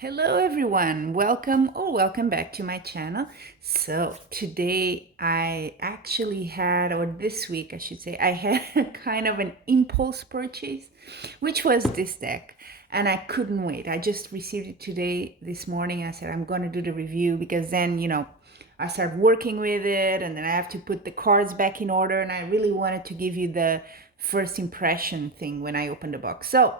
Hello everyone, welcome or welcome back to my channel. So today I actually had, or this week I should say, I had kind of an impulse purchase, which was this deck, and I couldn't wait. I just received it today, this morning. I said I'm going to do the review because then, I start working with it and then I have to put the cards back in order, and I really wanted to give you the first impression thing when I opened the box. So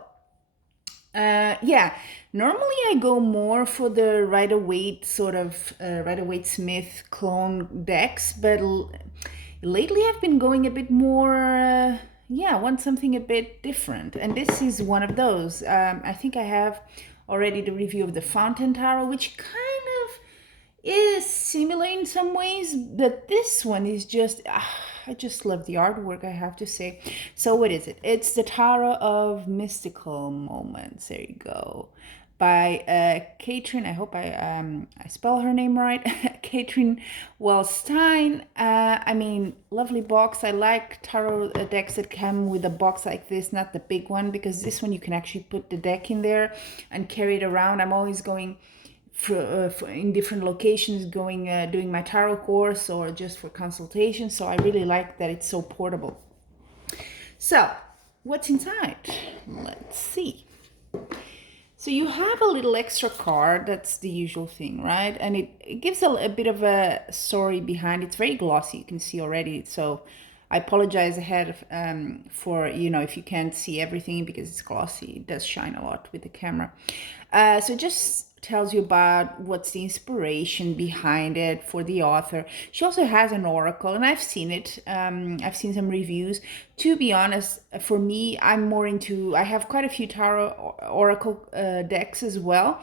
yeah, normally I go more for the Rider-Waite sort of Rider-Waite Smith clone decks, but lately I've been going a bit more, yeah, I want something a bit different. And this is one of those. I think I have already the review of the Fountain Tarot, which kind of is similar in some ways, but this one is just I just love the artwork, I have to say. So what is it? It's the Tarot of Mystical Moments. There you go, by Katrin. I hope I spell her name right. Katrin Wellstein. I mean, lovely box. I like tarot decks that come with a box like this, not the big one, because this one you can actually put the deck in there and carry it around. I'm always going in different locations, going doing my tarot course or just for consultation. So I really like that it's so portable. So what's inside? Let's see. So you have a little extra card. That's the usual thing, right? And it gives a bit of a story behind. It's very glossy, you can see already. So I apologize ahead for, if you can't see everything because it's glossy. It does shine a lot with the camera. So just tells you about what's the inspiration behind it for the author. She also has an oracle, and I've seen it. I've seen some reviews. To be honest, for me, I'm more into, I have quite a few tarot oracle decks as well,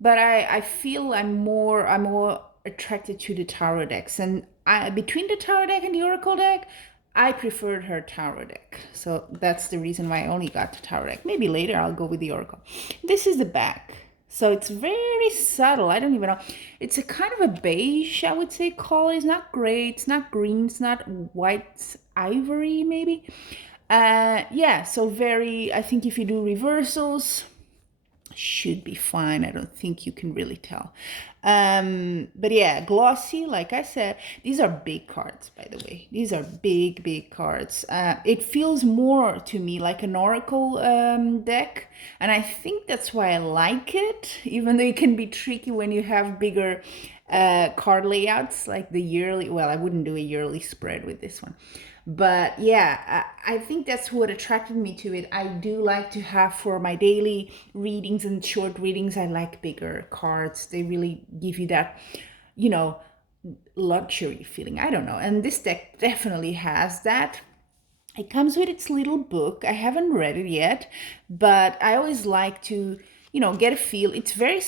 but I feel I'm more attracted to the tarot decks. And between the tarot deck and the oracle deck, I preferred her tarot deck. So that's the reason why I only got the tarot deck. Maybe later I'll go with the oracle. This is the back. So it's very subtle. I don't even know. It's a kind of a beige, I would say, color. It's not gray. It's not green. It's not white ivory, maybe. Yeah, so very, I think if you do reversals, should be fine. I don't think you can really tell. But yeah, glossy, like I said. These are big cards, by the way. These are big cards. It feels more to me like an oracle deck, and I think that's why I like it, even though it can be tricky when you have bigger card layouts like the yearly. Well, I wouldn't do a yearly spread with this one, but yeah, I think that's what attracted me to it. I do like to have, for my daily readings and short readings, I like bigger cards. They really give you that, you know, luxury feeling. I don't know. And this deck definitely has that. It comes with its little book. I haven't read it yet, but I always like to, get a feel. It's very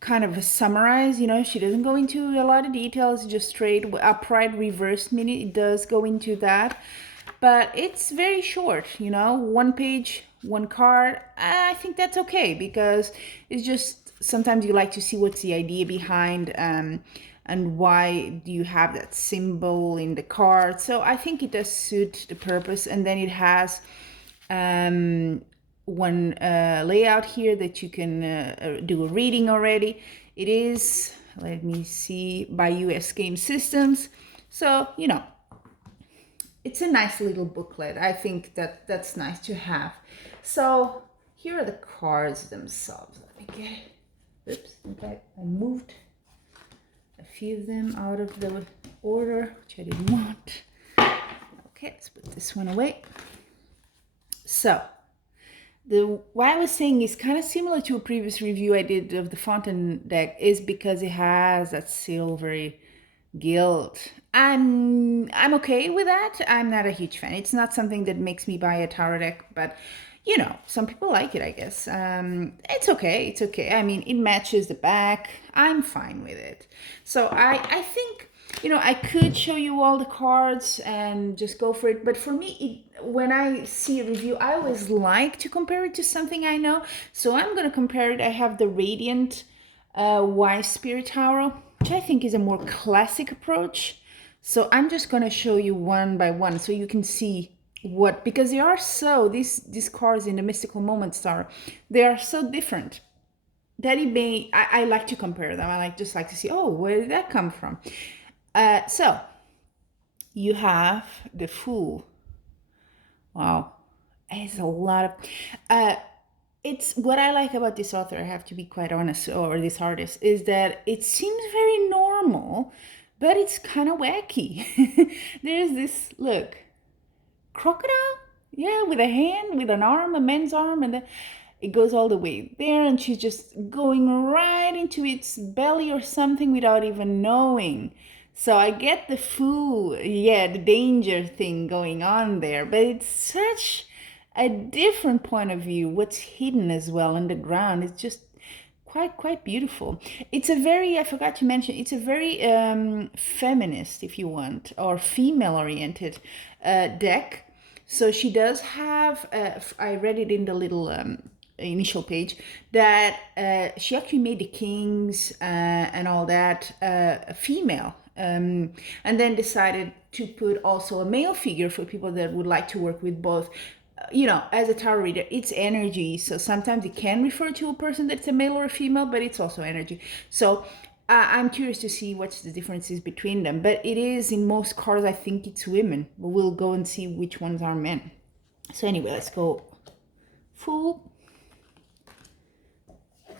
kind of a summarize. She doesn't go into a lot of details, just straight upright reverse mini. It does go into that, but it's very short, 1 page, one card. I think that's okay, because it's just, sometimes you like to see what's the idea behind, and why do you have that symbol in the card. So I think it does suit the purpose. And then it has one layout here that you can do a reading already. It is, let me see, by US Game Systems. So, it's a nice little booklet. I think that's nice to have. So here are the cards themselves. Let me get, oops, okay, I moved a few of them out of the order, which I didn't want. Okay, let's put this one away. So why I was saying is kind of similar to a previous review I did of the Fountain deck, is because it has that silvery gilt. I'm okay with that. I'm not a huge fan. It's not something that makes me buy a tarot deck, but some people like it, I guess. It's okay. It's okay. I mean, it matches the back. I'm fine with it. So I think, I could show you all the cards and just go for it. But for me, when I see a review, I always like to compare it to something I know. So I'm going to compare it. I have the Radiant Wise Spirit Tarot, which I think is a more classic approach. So I'm just going to show you one by one so you can see what, because they are so, these cards in the Mystical Moments Tarot, they are so different. Teddy Bay, I like to compare them. I just like to see, oh, where did that come from? So you have the Fool. Wow, it's a lot of. Uh, it's what I like about this author. I have to be quite honest, or this artist, is that it seems very normal, but it's kind of wacky. There's this look, crocodile, yeah, with a hand, with an arm, a man's arm, and then it goes all the way there, and she's just going right into its belly or something without even knowing. So I get the fool, yeah, the danger thing going on there, but it's such a different point of view. What's hidden as well underground is just quite beautiful. It's a very, I forgot to mention, it's a very feminist, if you want, or female oriented deck. So she does have, I read it in the little initial page, that she actually made the kings and all that female. And then decided to put also a male figure for people that would like to work with both. As a tarot reader, it's energy. So sometimes it can refer to a person that's a male or a female, but it's also energy. So I'm curious to see what's the differences between them. But it is, in most cards, I think it's women. But we'll go and see which ones are men. So anyway, let's go Fool.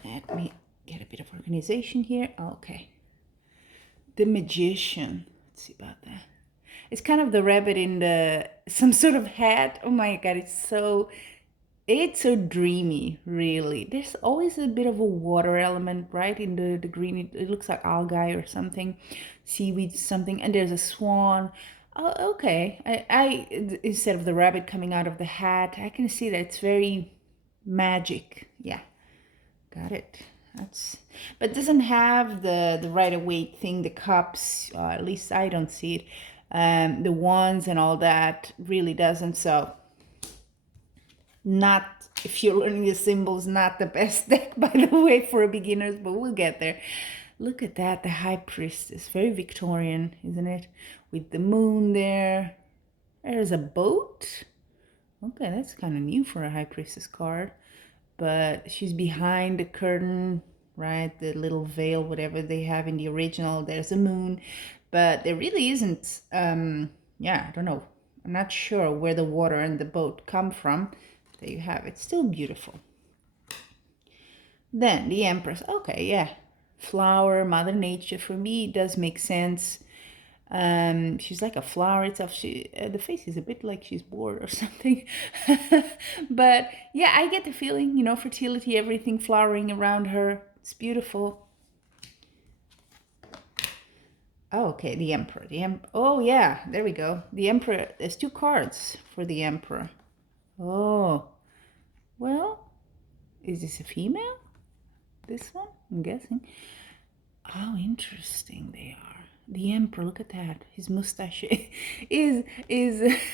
Let me get a bit of organization here. Okay. The Magician. Let's see about that. It's kind of the rabbit in some sort of hat. Oh my god, it's so dreamy, really. There's always a bit of a water element, right? In the green, it looks like algae or something, seaweed, something. And there's a swan. Oh, okay. I instead of the rabbit coming out of the hat, I can see that it's very magic. Yeah, got it. But it doesn't have the Rider Waite thing, the cups. At least I don't see it. The wands and all that really doesn't. So not, if you're learning the symbols, not the best deck, by the way, for beginners, but we'll get there. Look at that, the High Priestess, very Victorian, isn't it? With the moon there. There's a boat. Okay, that's kind of new for a High Priestess card. But she's behind the curtain, right? The little veil, whatever they have in the original. There's a moon, but there really isn't. Yeah, I don't know. I'm not sure where the water and the boat come from. There you have it. Still beautiful. Then the Empress. Okay, yeah. Flower, Mother Nature. For me, it does make sense. She's like a flower itself. The face is a bit like she's bored or something. But yeah, I get the feeling, fertility, everything flowering around her. It's beautiful. Oh, okay, the Emperor. Oh yeah, there we go. The Emperor. There's 2 cards for the Emperor. Oh, well, is this a female? This one, I'm guessing. How interesting they are. The Emperor, look at that. His mustache is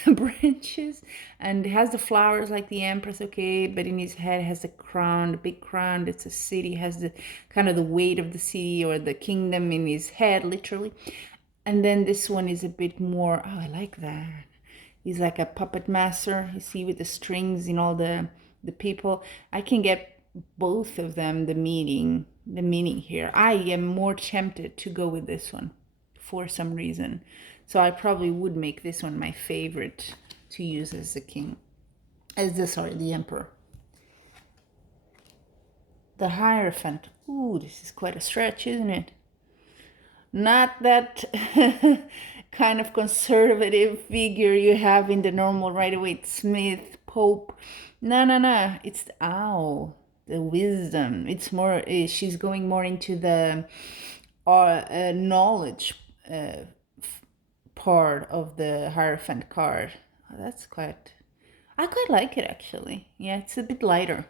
branches and has the flowers like the Empress, okay, but in his head has a crown, a big crown. It's a city, has the kind of the weight of the city or the kingdom in his head, literally. And then this one is a bit more, oh, I like that. He's like a puppet master, you see, with the strings and all the people. I can get both of them the meaning here. I am more tempted to go with this one for some reason. So I probably would make this one my favorite to use as the king. The emperor. The Hierophant. Ooh, this is quite a stretch, isn't it? Not that kind of conservative figure you have in the normal Rider Waite Smith, Pope. No. It's the owl, the wisdom. It's more, she's going more into the knowledge part of the Hierophant card. Oh, I quite like it actually. Yeah, it's a bit lighter.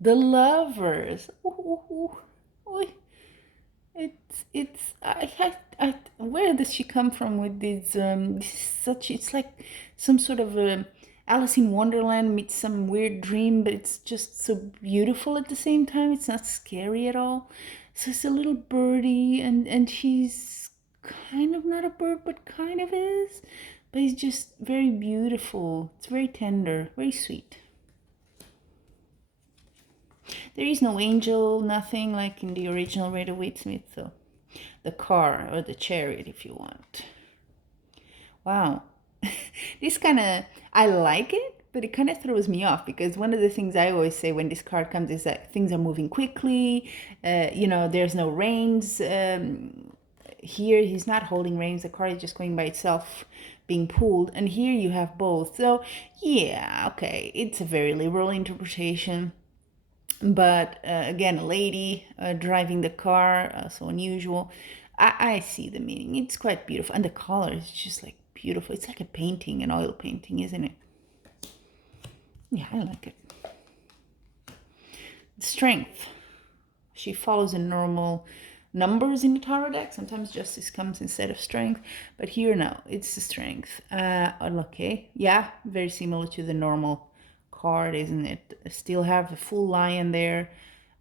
The Lovers. Ooh. Where does she come from with these? It's like some sort of Alice in Wonderland meets some weird dream, but it's just so beautiful at the same time. It's not scary at all. So it's a little birdie, and she's kind of not a bird, but kind of is. But it's just very beautiful. It's very tender, very sweet. There is no angel, nothing like in the original Rider-Waite-Smith. So the car or the chariot, if you want. Wow. This kind of, I like it, but it kind of throws me off because one of the things I always say when this card comes is that things are moving quickly. There's no reins. Here, he's not holding reins. The car is just going by itself, being pulled. And here you have both. So, yeah, okay. It's a very liberal interpretation. But again, a lady driving the car, so unusual. I see the meaning. It's quite beautiful. And the color is just like beautiful. It's like a painting, an oil painting, isn't it? Yeah, I like it. Strength. She follows the normal numbers in the tarot deck. Sometimes justice comes instead of strength. But here, no, it's the strength. Okay. Yeah, very similar to the normal card, isn't it? Still have a full lion there.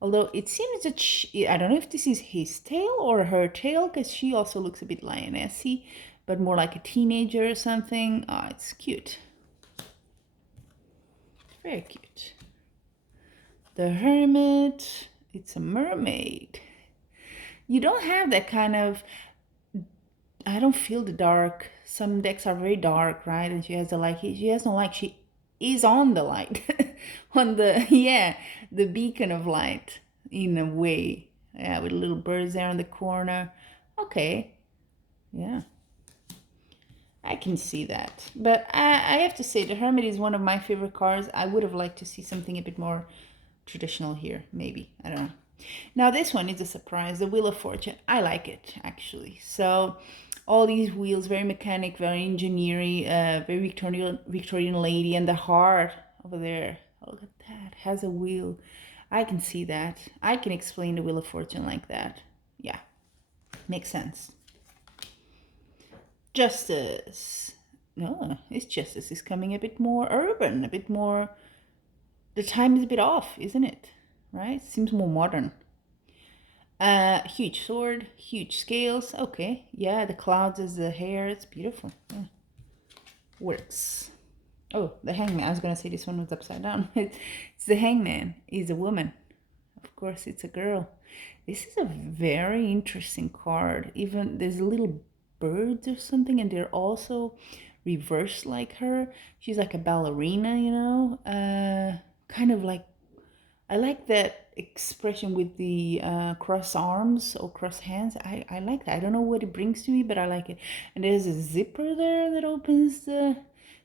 Although it seems that I don't know if this is his tail or her tail, because she also looks a bit lionessy, but more like a teenager or something. Oh, it's cute. Very cute. The Hermit. It's a mermaid. You don't have that kind of, I don't feel the dark. Some decks are very dark, right? And she has the light. She has no light. She is on the light. On the, yeah, the beacon of light in a way. Yeah, with little birds there in the corner. Okay. Yeah. I can see that. But I have to say, the Hermit is one of my favorite cards. I would have liked to see something a bit more traditional here, maybe. I don't know. Now this one is a surprise, the Wheel of Fortune. I like it, actually. So all these wheels, very mechanic, very engineering, very Victorian lady, and the heart over there. Oh, look at that, has a wheel. I can see that. I can explain the Wheel of Fortune like that. Yeah, makes sense. Justice. No, it's Justice is coming a bit more urban, a bit more, the time is a bit off, isn't it? Right? Seems more modern. Huge sword, huge scales. Okay, yeah, the clouds as the hair. It's beautiful. Yeah. Works. Oh, the Hangman. I was gonna say this one was upside down. It's the Hangman. Is a woman. Of course, it's a girl. This is a very interesting card. Even there's little birds or something, and they're also reversed like her. She's like a ballerina, kind of like, I like that expression with the cross arms or cross hands. I like that. I don't know what it brings to me, but I like it. And there's a zipper there that opens the...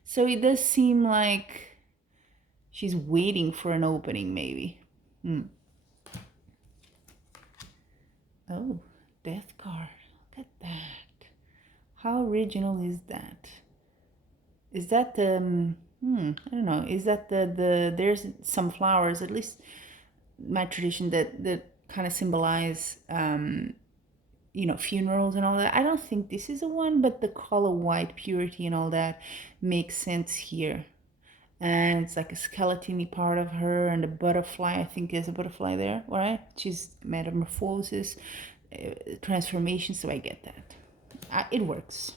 So it does seem like she's waiting for an opening, maybe. Oh, Death card. Look at that. How original is that? Is that the... I don't know. Is that the there's some flowers, at least my tradition, that kind of symbolize funerals and all that. I don't think this is a one, but the color white, purity and all that makes sense here. And it's like a skeleton-y part of her, and a butterfly. I think there's a butterfly there, right? She's metamorphosis, transformation. So I get that. It works.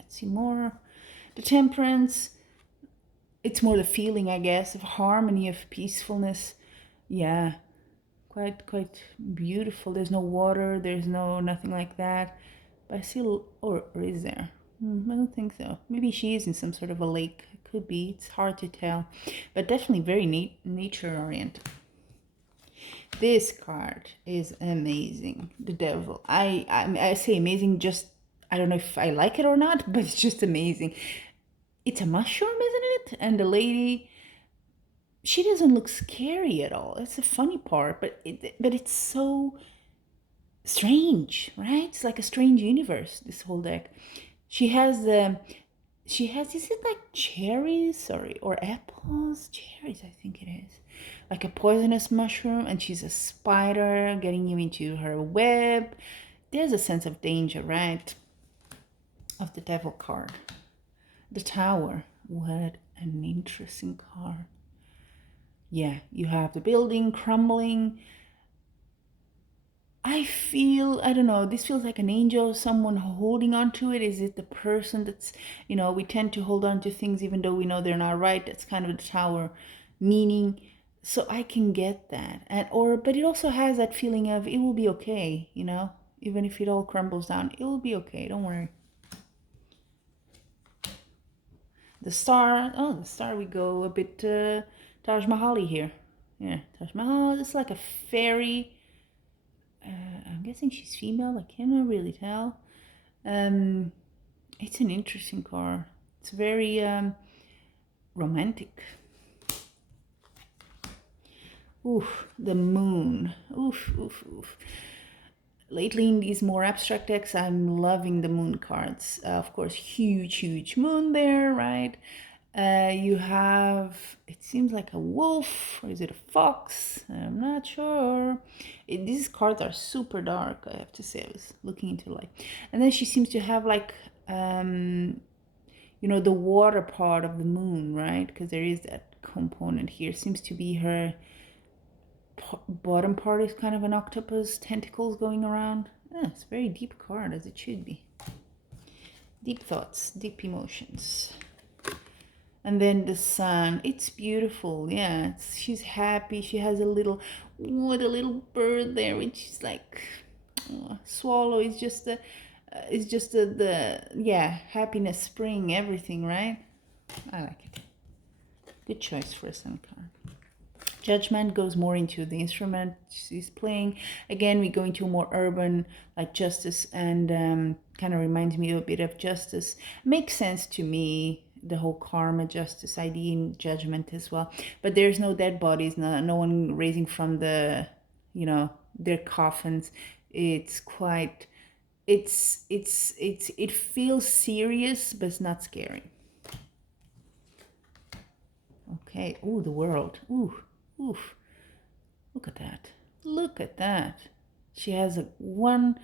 Let's see more. The Temperance. It's more the feeling, I guess, of harmony, of peacefulness. Yeah, quite beautiful. There's no water, there's nothing like that. But I see, or is there? I don't think so. Maybe she is in some sort of a lake. Could be. It's hard to tell. But definitely very nature oriented. This card is amazing. The Devil. I say amazing, just I don't know if I like it or not, but it's just amazing. It's a mushroom, isn't it? And the lady, she doesn't look scary at all. It's a funny part, but it's so strange, right? It's like a strange universe, this whole deck. She has is it like cherries or apples? Cherries, I think it is. Like a poisonous mushroom, and she's a spider getting you into her web. There's a sense of danger, right? Of the Devil card. The Tower. What an interesting card. Yeah, you have the building crumbling. I don't know, this feels like an angel, someone holding on to it. Is it the person that's, we tend to hold on to things even though we know they're not right? That's kind of the Tower meaning. So I can get that. But it also has that feeling of it will be okay, you know? Even if it all crumbles down, it will be okay. Don't worry. The star, oh, the star, we go a bit Taj Mahal here. Yeah, Taj Mahal. It's like a fairy. I'm guessing she's female. I cannot really tell. It's an interesting car. It's very romantic. Oof, the moon. Oof, oof, oof. Lately in these more abstract decks, I'm loving the moon cards. Of course, huge moon there, right? You have, it seems like a wolf, or is it a fox? I'm not sure. These cards are super dark, I have to say. I was looking into light. And then she seems to have like, the water part of the moon, right? Because there is that component here. Seems to be her bottom part is kind of an octopus, tentacles going around. It's a very deep card, as it should be. Deep thoughts, deep emotions. And then the sun, it's beautiful. Yeah, she's happy. She has a little bird there, which is like swallow. It's just the happiness, spring, everything, right? I like it. Good choice for a sun card. Judgment goes more into the instrument she's playing. Again, we go into more urban, like Justice, and kind of reminds me a bit of Justice. Makes sense to me, the whole karma justice idea in Judgment as well. But there's no dead bodies, no one raising from their coffins. It's quite, it feels serious, but it's not scary. Okay. Ooh, the world. Ooh. Oof. Look at that. Look at that. She has one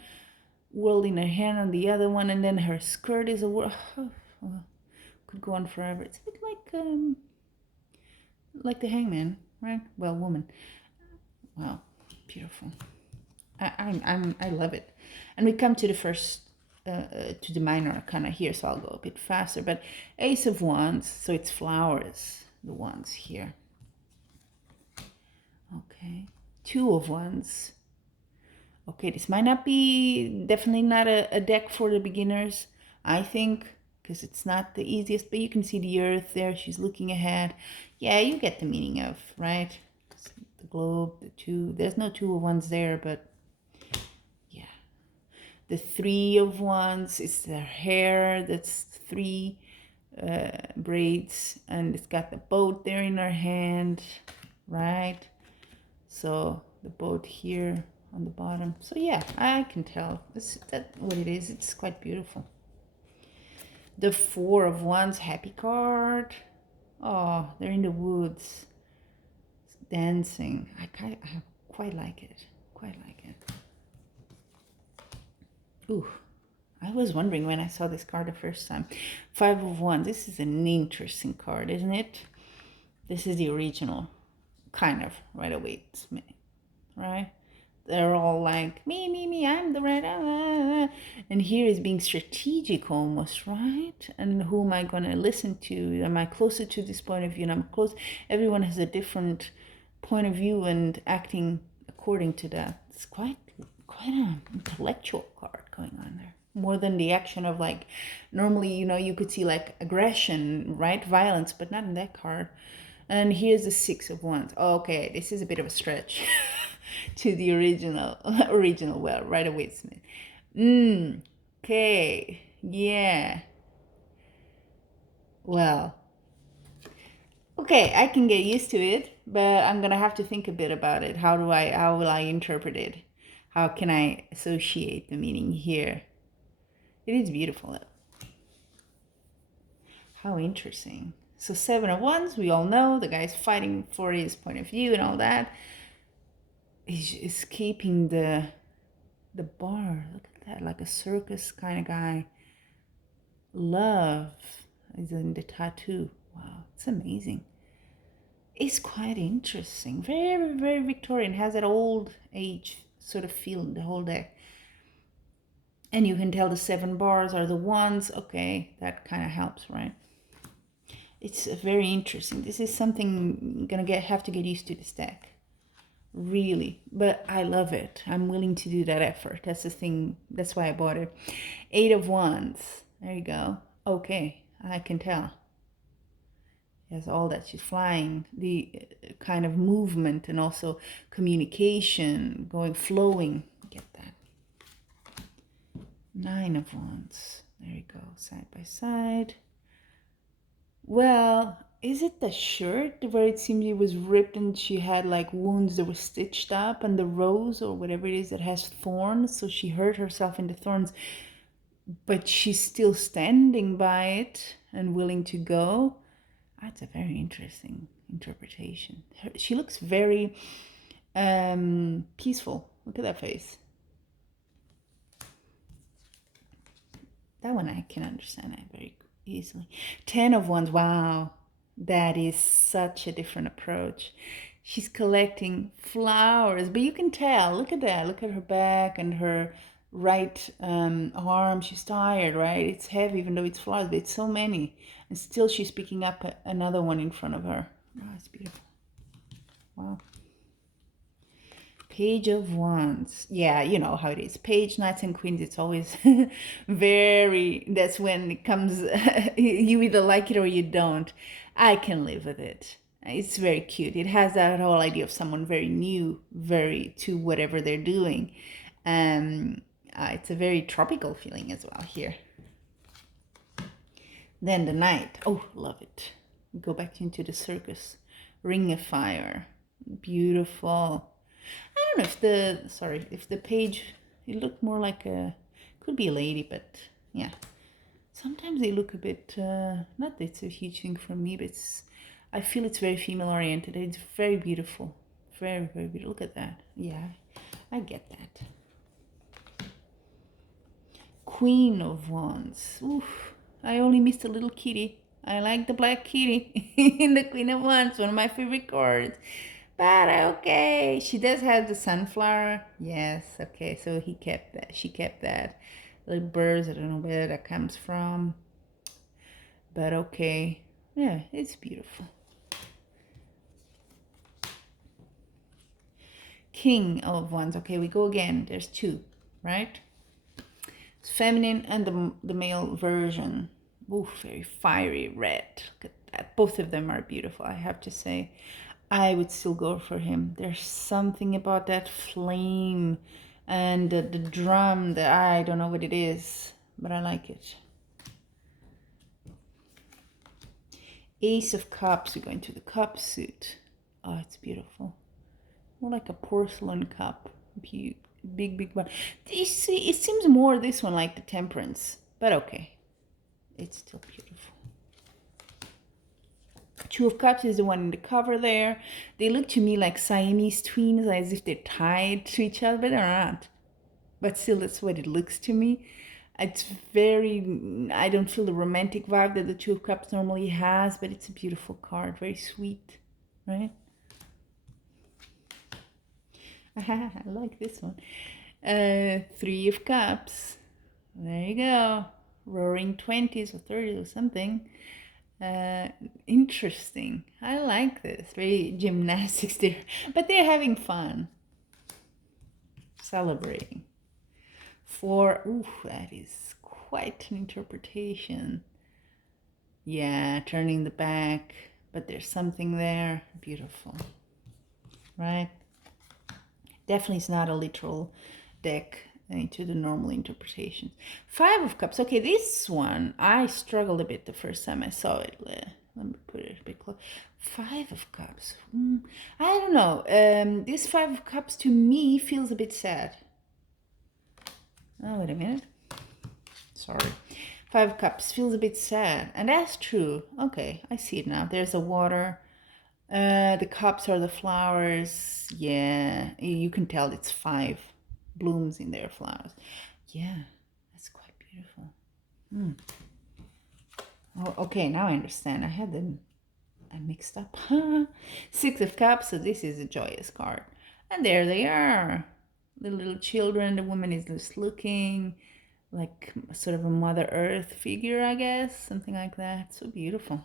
world in her hand and the other one, and then her skirt is a world. Could go on forever. It's a bit like the Hangman, right? Well, woman. Wow, beautiful. I love it. And we come to the first to the minor arcana here, so I'll go a bit faster. But Ace of Wands, so it's flowers, the wands here. Okay, Two of Wands. Okay, this might not be, definitely not a deck for the beginners, I think, because it's not the easiest, but you can see the earth there. She's looking ahead. Yeah, you get the meaning of, right? The globe, the two. There's no Two of Wands there, but yeah. The Three of Wands is her hair. That's three braids, and it's got the boat there in her hand, right? So the boat here on the bottom. So yeah, I can tell. That's what it is. It's quite beautiful. The Four of Wands, happy card. Oh, they're in the woods, dancing. I quite like it. Quite like it. Ooh, I was wondering when I saw this card the first time. Five of Wands. This is an interesting card, isn't it? This is the original, kind of, right away. It's me, right? They're all like, me, I'm the right, and here is being strategic almost, right? And who am I going to listen to? Am I closer to this point of view? And I'm close. Everyone has a different point of view and acting according to that. It's quite an intellectual card going on there. More than the action of like, normally, you could see like aggression, right? Violence, but not in that card. And here's the Six of Wands. Okay, this is a bit of a stretch to the original well, Rider-Waite-Smith. Okay, yeah. Well, okay, I can get used to it, but I'm gonna have to think a bit about it. How will I interpret it? How can I associate the meaning here? It is beautiful. How interesting. So Seven of Wands, we all know the guy's fighting for his point of view and all that. He's escaping the bar. Look at that, like a circus kind of guy. Love is in the tattoo. Wow, it's amazing. It's quite interesting. Very, very Victorian. Has that old age sort of feel in the whole deck. And you can tell the 7 bars are the ones. Okay, that kind of helps, right? It's very interesting. This is something I'm gonna have to get used to this deck. Really, but I love it. I'm willing to do that effort. That's the thing. That's why I bought it. Eight of Wands. There you go. Okay, I can tell. Yes, all that she's flying, the kind of movement and also communication, going, flowing. Get that. Nine of Wands. There you go, side by side. Well, is it the shirt where it seemed it was ripped and she had like wounds that were stitched up, and the rose or whatever it is that has thorns, so she hurt herself in the thorns, but she's still standing by it and willing to go? That's a very interesting interpretation. She looks very peaceful. Look at that face. That one I can understand that very easily. 10 of Wands. Wow. That is such a different approach. She's collecting flowers, but you can tell. Look at that. Look at her back and her right arm. She's tired, right? It's heavy, even though it's flowers, but it's so many. And still she's picking up another one in front of her. Oh, it's beautiful. Wow. Page of Wands. Yeah, you know how it is. Page, Knights, and Queens, it's always very, that's when it comes, you either like it or you don't. I can live with it. It's very cute. It has that whole idea of someone very new, very to whatever they're doing. It's a very tropical feeling as well here. Then the Knight. Oh, love it. Go back into the circus. Ring of Fire. Beautiful. I don't know if the page, it looked more like could be a lady, but yeah. Sometimes they look a bit, not that it's a huge thing for me, but I feel it's very female oriented. It's very beautiful. Very, very beautiful. Look at that. Yeah, I get that. Queen of Wands. Oof, I only missed a little kitty. I like the black kitty in the Queen of Wands, one of my favorite cards. But okay, she does have the sunflower. Yes, okay, so he kept that. She kept that. Little birds, I don't know where that comes from. But okay, yeah, it's beautiful. King of Wands. Okay, we go again. There's two, right? It's feminine and the male version. Ooh, very fiery red. Look at that. Both of them are beautiful, I have to say. I would still go for him. There's something about that flame and the drum that I don't know what it is, but I like it. Ace of Cups. We're going to the cup suit. Oh, it's beautiful. More like a porcelain cup. Big, big one. You see, it seems more this one like the Temperance, but okay. It's still beautiful. Two of Cups is the one in the cover there. They look to me like Siamese twins, as if they're tied to each other, but they're not. But still, that's what it looks to me. It's very, I don't feel the romantic vibe that the Two of Cups normally has, but it's a beautiful card, very sweet, right? I like this one. Three of Cups. There you go. Roaring 20s or 30s or something. Interesting. I like this. Very gymnastics there. But they're having fun. Celebrating. Four. Ooh, that is quite an interpretation. Yeah, turning the back. But there's something there. Beautiful. Right? Definitely is not a literal deck into the normal interpretation. Five of Cups. Okay, this one, I struggled a bit the first time I saw it. Let me put it a bit close. Five of Cups. I don't know. This Five of Cups to me feels a bit sad. Oh, wait a minute. Sorry. Five of Cups feels a bit sad. And that's true. Okay, I see it now. There's a water. The cups are the flowers. Yeah, you can tell it's five blooms in their flowers. Yeah, that's quite beautiful. Oh, okay, now I understand. I had them mixed up. Six of Cups, so this is a joyous card. And there they are. The little children, the woman is just looking like sort of a Mother Earth figure, I guess. Something like that. So beautiful.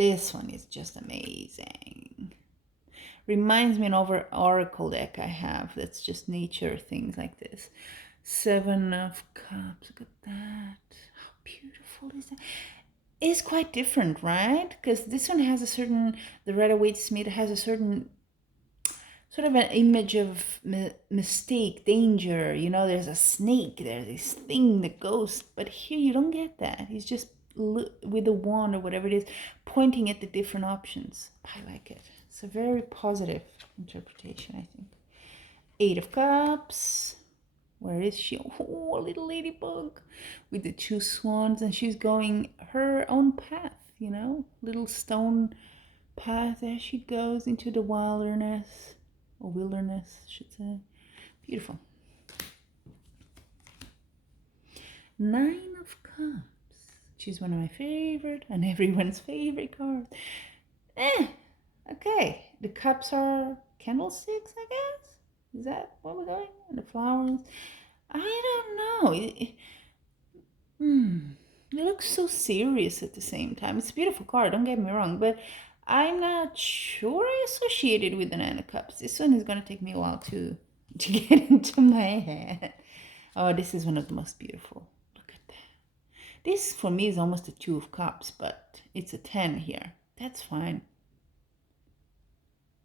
This one is just amazing. Reminds me of an oracle deck I have that's just nature things like this. Seven of Cups. Look at that. How beautiful is that? It's quite different, right? Because this one has a certain, the Rider-Waite-Smith has a certain sort of an image of mistake, danger. You know, there's a snake, there's this thing that goes, but here you don't get that. He's just with a wand or whatever it is, pointing at the different options. I like it. It's a very positive interpretation, I think. Eight of Cups. Where is she? Oh, a little ladybug with the two swans, and she's going her own path, you know, little stone path. There she goes into the wilderness, or wilderness, I should say. Beautiful. Nine of Cups. She's one of my favorite and everyone's favorite cards. Okay. The cups are candlesticks, I guess. Is that what we're going? And the flowers. I don't know. It looks so serious at the same time. It's a beautiful card, don't get me wrong, but I'm not sure I associate it with the Nine of Cups. This one is going to take me a while to get into my head. Oh, this is one of the most beautiful. Look at that. This, for me, is almost a Two of Cups, but it's a 10 here. That's fine.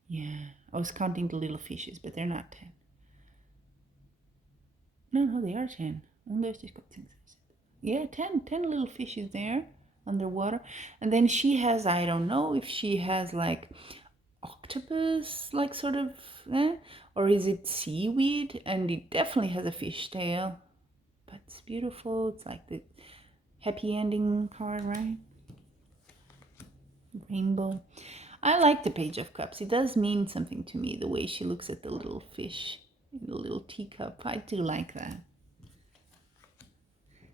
Yeah, I was counting the little fishes, but they're not 10. No, they are 10. Yeah, 10 little fishes there underwater. And then she has, I don't know if she has like octopus, like sort of, or is it seaweed? And it definitely has a fish tail. But it's beautiful. It's like the happy ending card, right? Rainbow. I like the Page of Cups. It does mean something to me, the way she looks at the little fish in the little teacup. I do like that.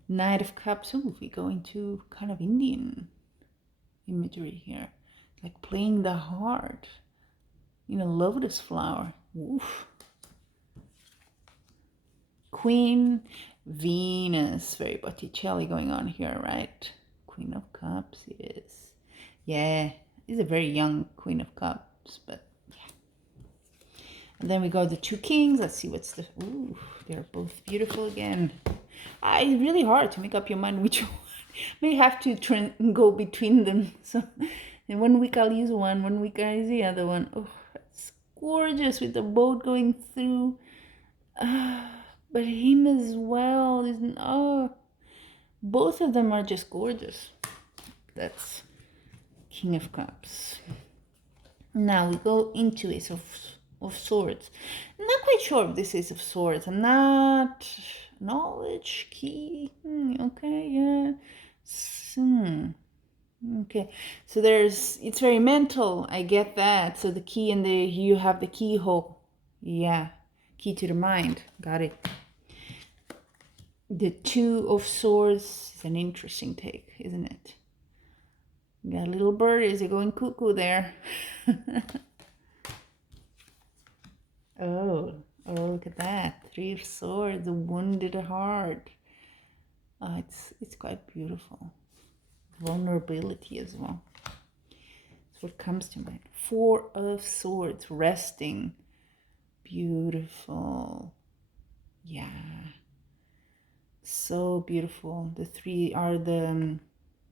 Knight of Cups. Ooh, we go into kind of Indian imagery here. Like playing the heart in a lotus flower. Oof. Queen Venus. Very Botticelli going on here, right? Queen of Cups is. Yeah, is a very young Queen of Cups, but yeah. And then we go the two kings. Let's see what's the. Ooh, they're both beautiful again. It's really hard to make up your mind which one. May have to go between them. So, in 1 week I'll use one week I'll use the other one. Oh, it's gorgeous with the boat going through. But him as well isn't. Oh, both of them are just gorgeous. That's King of Cups. Now we go into Ace of Swords. I'm not quite sure if this Ace of Swords. I'm not. Knowledge, key. Okay, yeah. Okay, so it's very mental. I get that. So the key and you have the keyhole. Yeah, key to the mind. Got it. The Two of Swords is an interesting take, isn't it? Got a little bird. Is it going cuckoo there? Oh, look at that. Three of Swords, a wounded heart. Oh, it's quite beautiful. Vulnerability as well. That's what comes to mind. Four of Swords, resting. Beautiful. Yeah. So beautiful. The three are the,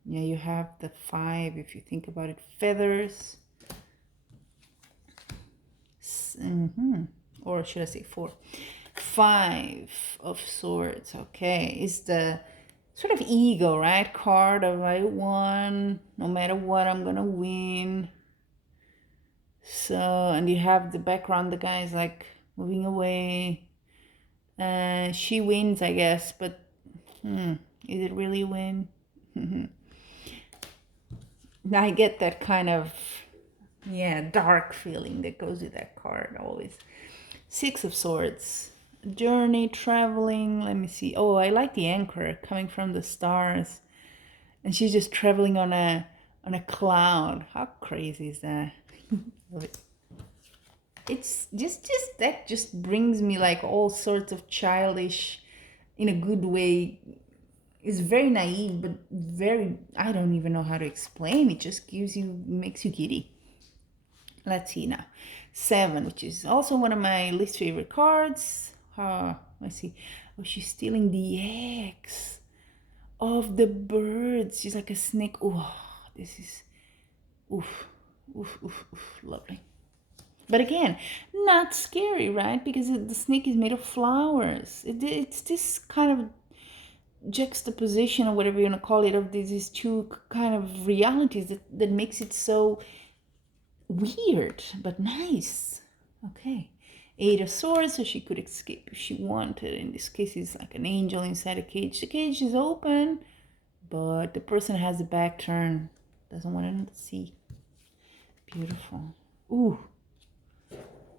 yeah, you have the five, if you think about it, feathers. Or should I say four? Five of Swords. Okay, is the sort of ego, right? Card of I won, no matter what, I'm gonna win. So, and you have the background, the guy is like moving away. She wins, I guess, but is it really a win? I get that kind of, yeah, dark feeling that goes with that card always. Six of Swords. Journey, traveling. Let me see. Oh, I like the anchor coming from the stars. And she's just traveling on a cloud. How crazy is that? It's just that just brings me like all sorts of childish, in a good way, It's very naive, but very, I don't even know how to explain. It just makes you giddy. Let's see now. 7, which is also one of my least favorite cards. Let's see. Oh, she's stealing the eggs of the birds. She's like a snake. Oh, this is, oof, oof, oof, oof, lovely. But again, not scary, right? Because the snake is made of flowers. It's this kind of juxtaposition, or whatever you want to call it, of these two kind of realities that makes it so weird but nice. Okay. 8 of Swords, so she could escape if she wanted. In this case, it's like an angel inside a cage. The cage is open, but the person has the back turned, doesn't want to see. Beautiful. Ooh,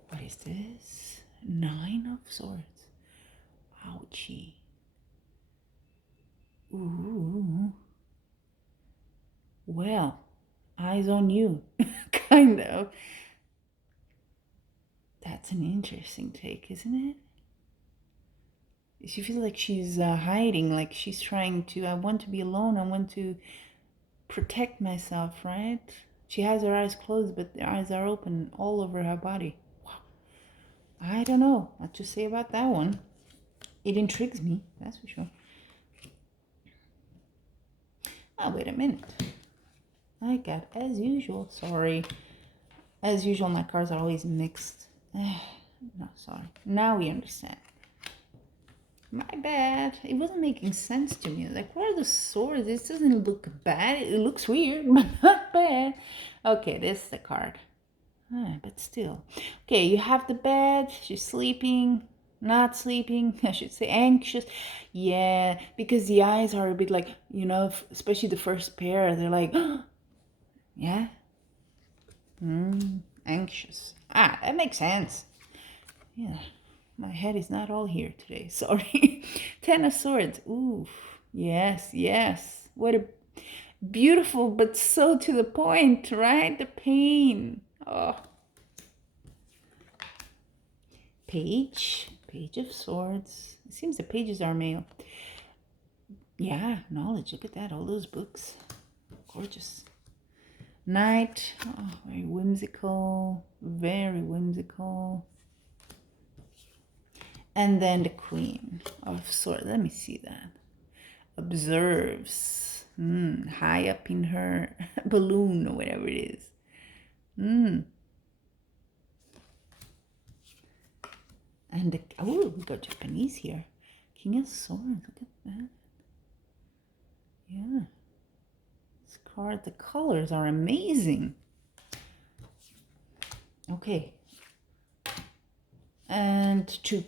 what is this? 9 of Swords. Ouchie. Ooh. Well, eyes on you, kind of. That's an interesting take, isn't it? She feels like she's hiding, like she's trying to, I want to be alone, I want to protect myself, right? She has her eyes closed, but the eyes are open all over her body. Wow. I don't know what to say about that one. It intrigues me, that's for sure. Oh, wait a minute. I got, as usual, sorry. As usual, my cards are always mixed. No, sorry. Now we understand. My bad. It wasn't making sense to me. Like, what are the swords? This doesn't look bad. It looks weird, but not bad. Okay, this is the card. But still. Okay, you have the bed. She's sleeping. Not sleeping. I should say anxious. Yeah, because the eyes are a bit like, you know, especially the first pair. They're like, yeah. Anxious. That makes sense. Yeah. My head is not all here today. Sorry. 10 of Swords. Ooh. Yes, yes. What a beautiful, but so to the point, right? The pain. Oh. Page. Page of Swords. It seems the pages are male. Yeah, knowledge. Look at that. All those books. Gorgeous. Knight. Oh, very whimsical. Very whimsical. And then the Queen of Swords. Let me see that. Observes. High up in her balloon or whatever it is. And the, oh, we got Japanese here. King of Swords. Look at that. Yeah. This card, the colors are amazing. Okay. And 2.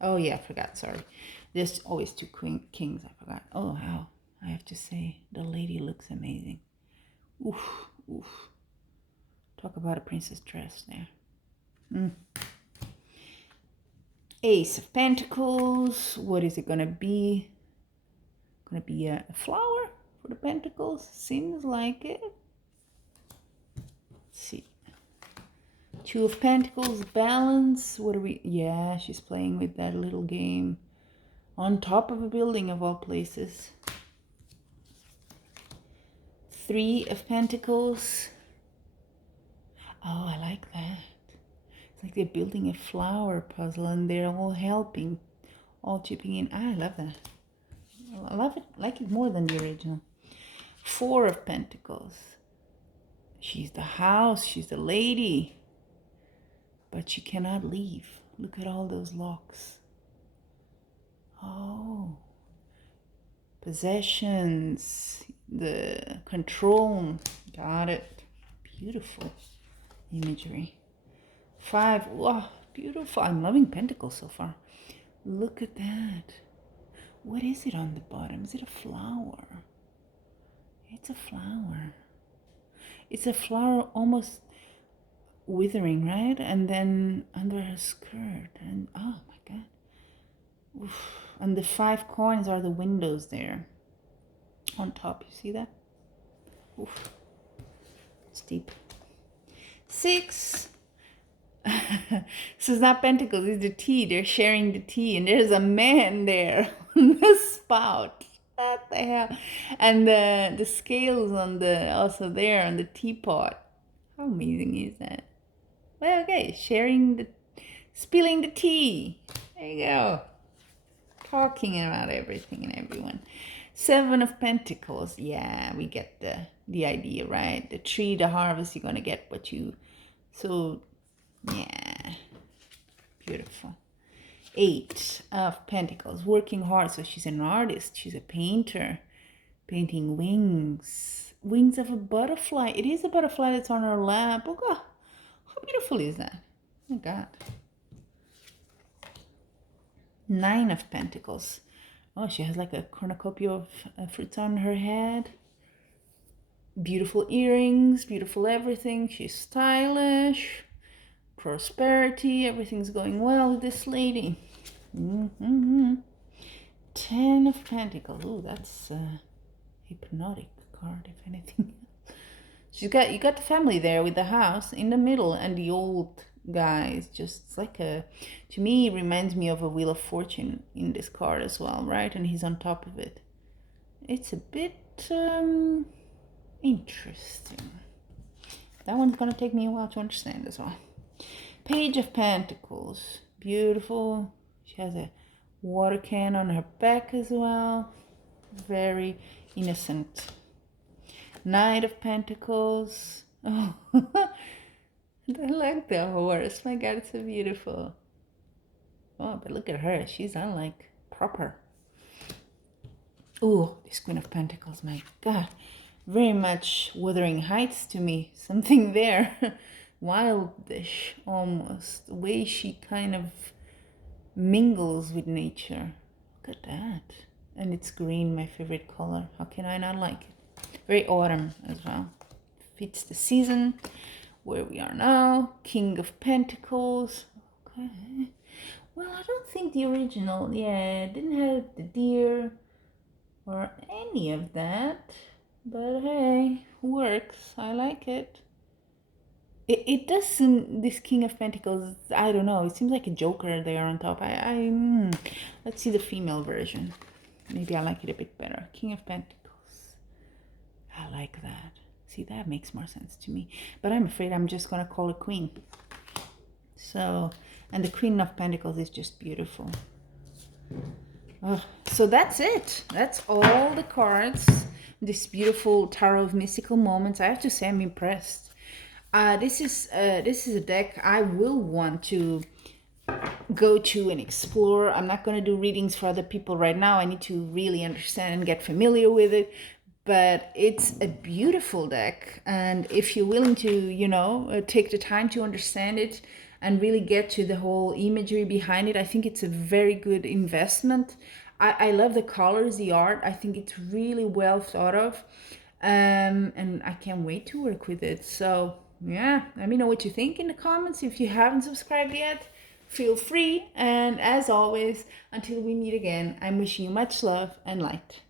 Oh yeah, I forgot, sorry. There's always 2 kings, I forgot. Oh wow, I have to say, the lady looks amazing. Oof, oof. Talk about a princess dress there. Ace of Pentacles, what is it gonna be? Gonna be a flower for the Pentacles? Seems like it. Let's see. 2 of Pentacles, balance. What are we? Yeah, she's playing with that little game on top of a building of all places. 3 of Pentacles. Oh, I like that. It's like they're building a flower puzzle and they're all helping, all chipping in. I love that. I love it. I like it more than the original. 4 of Pentacles. She's the house. She's the lady. But she cannot leave. Look at all those locks. Oh. Possessions. The control. Got it. Beautiful imagery. 5. Wow, beautiful. I'm loving Pentacles so far. Look at that. What is it on the bottom? Is it a flower? It's a flower. It's a flower almost withering, right? And then under her skirt. And oh my god. Oof. And the 5 coins are the windows there on top. You see that? Oof. It's deep. 6. So it's not pentacles, it's the tea. They're sharing the tea, and there's a man there on the spout. What the hell? And the scales on the also there on the teapot. How amazing is that? Well, okay, spilling the tea. There you go. Talking about everything and everyone. Seven of Pentacles. Yeah, we get the idea, right? The tree, the harvest, you're gonna get what you. So, yeah, beautiful. Eight of Pentacles. Working hard. So she's an artist. She's a painter. Painting wings. Wings of a butterfly. It is a butterfly that's on her lap. Oh God, how beautiful is that? Oh my God. Nine of Pentacles. Oh, she has like a cornucopia of fruits on her head. Beautiful earrings, beautiful everything. She's stylish. Prosperity, everything's going well with this lady. Ten of Pentacles. Oh, that's a hypnotic card, if anything. You got the family there with the house in the middle, and the old guy is just like to me, reminds me of a Wheel of Fortune in this card as well, right? And he's on top of it. It's a bit interesting. That one's gonna take me a while to understand as well. Page of Pentacles. Beautiful. She has a water can on her back as well. Very innocent. Knight of Pentacles. Oh, I like the horse. My God, it's so beautiful. Oh, but look at her. She's unlike proper. Oh, this Queen of Pentacles. My God. Very much Wuthering Heights to me. Something there. Wildish, almost. The way she kind of mingles with nature. Look at that. And it's green, my favorite color. How can I not like it? Very autumn as well. Fits the season where we are now. King of Pentacles. Okay. Well, I don't think the original, didn't have the deer or any of that. But hey, works. I like it. It doesn't, this King of Pentacles, I don't know. It seems like a Joker there on top. Let's see the female version. Maybe I like it a bit better. King of Pentacles. I like that. See, that makes more sense to me. But I'm afraid I'm just going to call it Queen. So, and the Queen of Pentacles is just beautiful. Oh, so that's it. That's all the cards. This beautiful Tarot of Mystical Moments. I have to say I'm impressed. This is a deck I will want to go to and explore. I'm not going to do readings for other people right now. I need to really understand and get familiar with it. But it's a beautiful deck. And if you're willing to, take the time to understand it and really get to the whole imagery behind it, I think it's a very good investment. I love the colors, the art. I think it's really well thought of. And I can't wait to work with it. So yeah, let me know what you think in the comments. If you haven't subscribed yet, feel free. And as always, until we meet again, I'm wishing you much love and light.